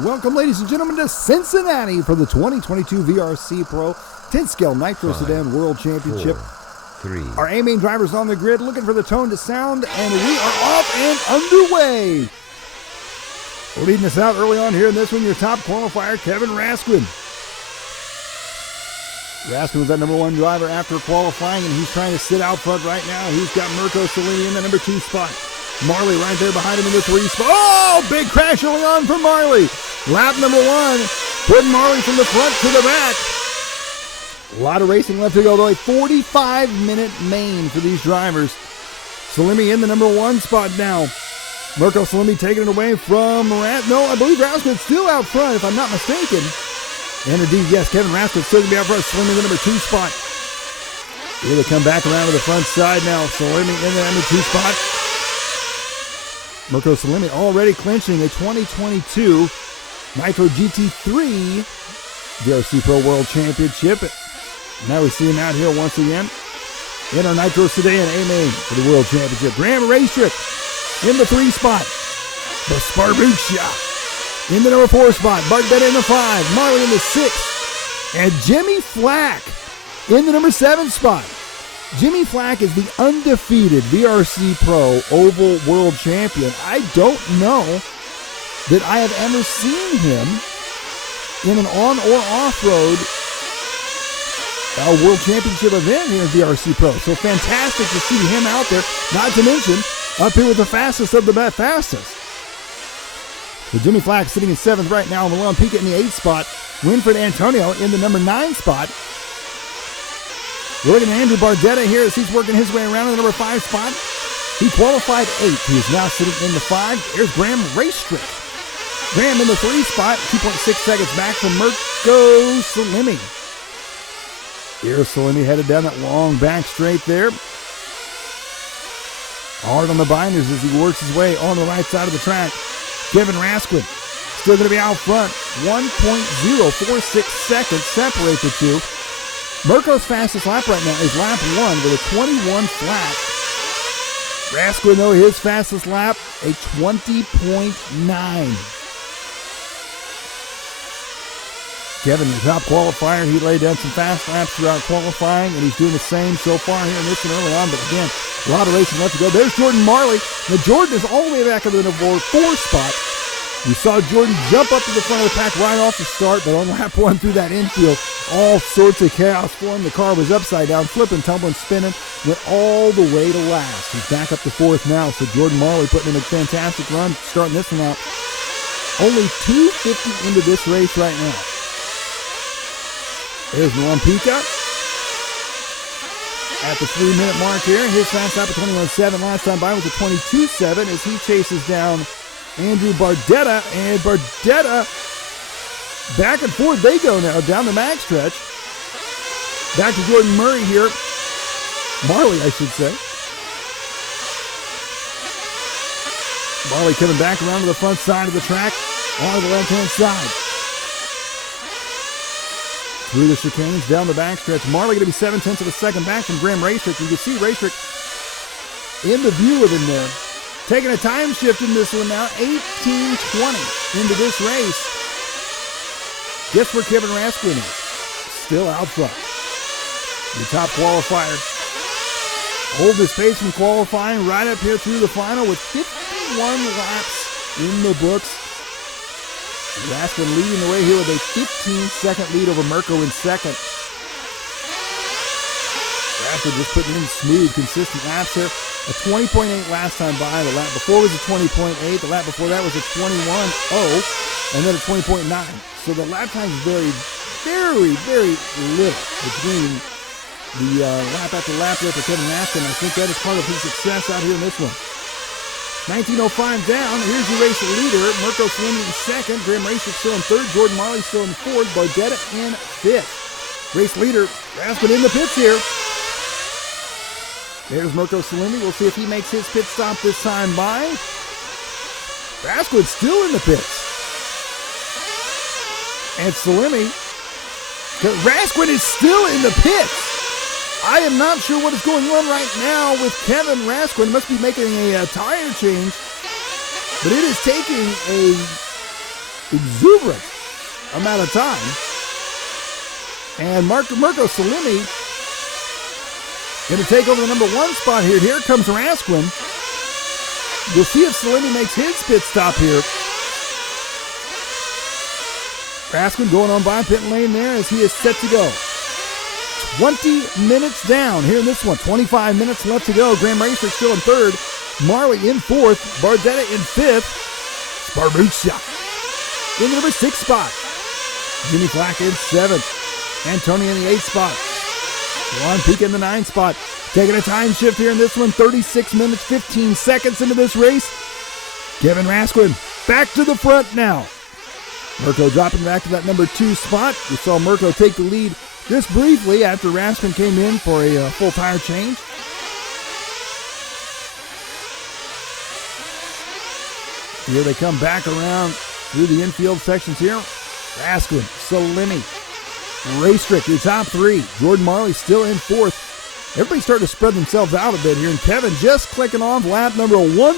Welcome, ladies and gentlemen, to Cincinnati for the 2022 VRC-Pro 10-scale Nitro Sedan World Championship. 4, 3. Our A-main drivers on the grid looking for the tone to sound, and we are off and underway. Leading us out early on here in this one, your top qualifier, Kevin Raskin. Raskin was that number one driver after qualifying, and he's trying to sit out front right now. He's got Mirko Salini in the number 2 spot. Marley right there behind him in the 3 spot. Oh, big crash early on for Marley. Lap number 1, putting Marley from the front to the back. A lot of racing left to go, though. A 45-minute main for these drivers. Salimi in the number 1 spot now. Mirko Salimi taking it away from No, I believe Raskin's still out front, if I'm not mistaken. And indeed, yes, Kevin Raskin's still going to be out front. Salimi in the number 2 spot. Here they come back around to the front side now. Salimi in the number 2 spot. Mirko Salimi already clinching a 2022 Nitro GT3 VRC-Pro World Championship. Now we see him out here once again in our Nitro Sedan A-main for the World Championship. Graham Raystrick in the 3 spot. The Sparbuccia in the number 4 spot. Bart Betta in the 5. Marley in the 6. And Jimmy Flack in the number 7 spot. Jimmy Flack is the undefeated VRC-Pro Oval World Champion. I don't know that I have ever seen him in an on or off-road World Championship event here in VRC-Pro. So fantastic to see him out there, not to mention up here with the fastest of the fastest. So Jimmy Flack sitting in 7th right now. Milan Pica in the 8th spot. Winfred Antonio in the number 9 spot. We're looking at Andrew Bardetta here as he's working his way around in the number 5 spot. He qualified 8th. He is now sitting in the 5. There's Graham Raystrick. Graham in the 3 spot, 2.6 seconds back from Mirko Salimi. Here's Salimi headed down that long back straight there. Hard on the binders as he works his way on the right side of the track. Kevin Raskin still going to be out front. 1.046 seconds separate the two. Mirko's fastest lap right now is lap 1 with a 21 flat. Raskin, though, his fastest lap, a 20.9. Kevin, the top qualifier, he laid down some fast laps throughout qualifying, and he's doing the same so far here in this one early on. But again, a lot of racing left to go. There's Jordan Marley. Now, Jordan is all the way back in the number 4 spot. We saw Jordan jump up to the front of the pack right off the start, but on lap 1 through that infield, all sorts of chaos formed. The car was upside down, flipping, tumbling, spinning, went all the way to last. He's back up to 4th now, so Jordan Marley putting in a fantastic run, starting this one out. Only 250 into this race right now. There's Milan Pica at the 3-minute mark here. His fast lap of 21.7. Last time by was a 22.7 as he chases down Andrew Bardetta. And Bardetta, back and forth they go now down the mag stretch. Back to Jordan Murray here. Marley, I should say. Marley coming back around to the front side of the track on the left-hand side. Through the chicanes, down the backstretch. Marley going to be 7/10 of a second back from Graham Raystrick. You can see Raystrick in the view of him there. Taking a time shift in this one now, 18:20 into this race. Guess where Kevin Raskin is? Still out front. The top qualifier. Hold his pace from qualifying right up here through the final with 51 laps in the books. Raskin leading the way here with a 15-second lead over Mirko in 2nd. Raskin just putting in smooth, consistent laps here. A 20.8 last time by. The lap before was a 20.8. The lap before that was a 21.0. And then a 20.9. So the lap time is very, very, very little between the lap after lap there for Kevin Raskin. I think that is part of his success out here in this one. 19:05 down. Here's your race leader. Mirko Salimi in 2nd. Graham Raystrick still in 3rd. Jordan Marley still in 4th. Bardetta in 5th. Race leader Raskin in the pits here. There's Mirko Salimi. We'll see if he makes his pit stop this time by. Raskin's still in the pits. And Salimi. Raskin is still in the pits. I am not sure what is going on right now with Kevin Raskin. Must be making a tire change. But it is taking a exuberant amount of time. And Mirko Salimi going to take over the number 1 spot here. Here comes Raskin. We'll see if Salimi makes his pit stop here. Raskin going on by pit lane there as he is set to go. 20 minutes down here in this one. 25 minutes left to go. Graham Racer still in 3rd. Marley in 4th. Bardetta in 5th. Sparbuccia in the number 6 spot. Jimmy Flack in 7th. Antonio in the 8th spot. Juan Pica in the 9th spot. Taking a time shift here in this one. 36 minutes, 15 seconds into this race. Kevin Raskin back to the front now. Mirko dropping back to that number 2 spot. We saw Mirko take the lead just briefly after Raskin came in for a full tire change. Here they come back around through the infield sections here. Raskin, Salimi, Raystrick, your top 3. Jordan Marley still in 4th. Everybody's starting to spread themselves out a bit here, and Kevin just clicking off lap number 101.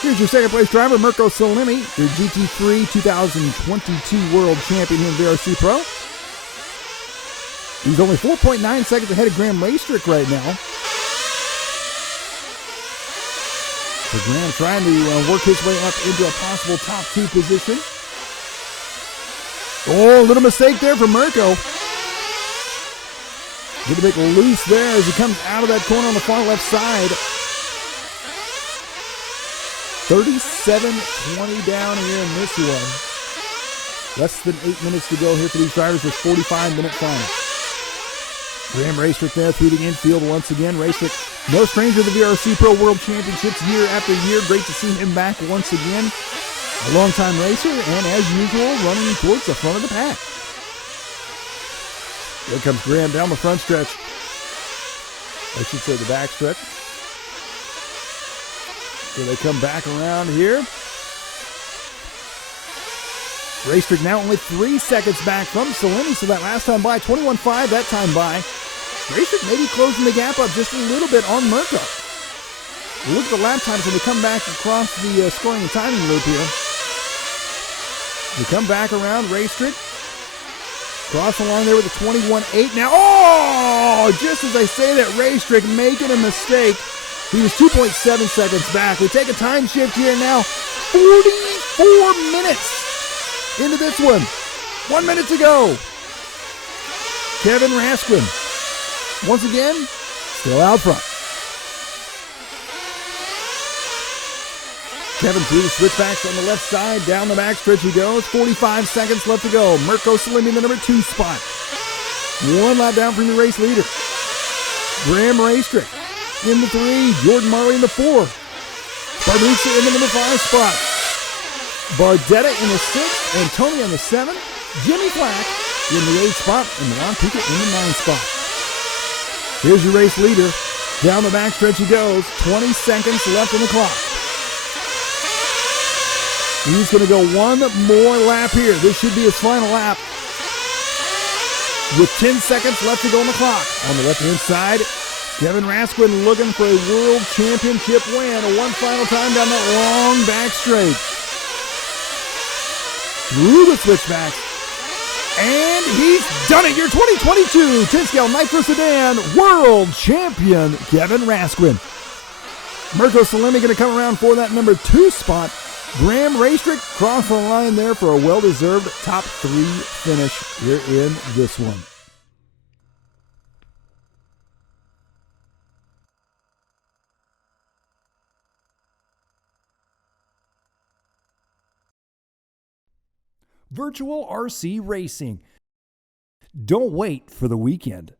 Here's your second place driver, Mirko Salimi, your GT3 2022 World Champion here in VRC Pro. He's only 4.9 seconds ahead of Graham Raystrick right now. So Graham trying to work his way up into a possible top 2 position. Oh, a little mistake there for Mirko. Get a bit loose there as he comes out of that corner on the far left side. 37-20 down here in this one. Less than 8 minutes to go here for these drivers. This 45-minute final. Graham Raystrick there through the infield once again. Raystrick, no stranger to the VRC Pro World Championships year after year. Great to see him back once again. A longtime racer, and as usual, running towards the front of the pack. Here comes Graham down the front stretch. I should say the back stretch. Here they come back around here. Raystrick now only 3 seconds back from Salimi, so that last time by, 21.5 that time by. Raystrick maybe closing the gap up just a little bit on Mirko. Look at the lap times when they come back across the scoring and timing loop here. They come back around, Raystrick. Cross the line there with a 21.8 now. Oh! Just as I say that, Raystrick making a mistake. He was 2.7 seconds back. We take a time shift here now. 44 minutes into this one. 1 minute to go. Kevin Raskin, once again, still out front. Kevin through the switchbacks on the left side. Down the backstretch he goes. 45 seconds left to go. Mirko Salimi in the number 2 spot. 1 lap down from the race leader. Graham Raystrick in the 3. Jordan Marley in the 4. Barbuccia in the number 5 spot. Bardetta in the 6th. Antonio in the 7th. Jimmy Flack in the 8th spot. And Juan Pica in the 9th spot. Here's your race leader. Down the backstretch he goes. 20 seconds left on the clock. He's going to go 1 more lap here. This should be his final lap. With 10 seconds left to go on the clock. On the left-hand side, Kevin Raskin looking for a World Championship win. One final time down that long back straight. Through the switchbacks. And he's done it. Your 2022 10-scale Nitro Sedan World Champion, Kevin Raskin. Mirko Salimi going to come around for that number 2 spot. Graham Raystrick crossed the line there for a well-deserved top 3 finish here in this one. Virtual RC Racing. Don't wait for the weekend.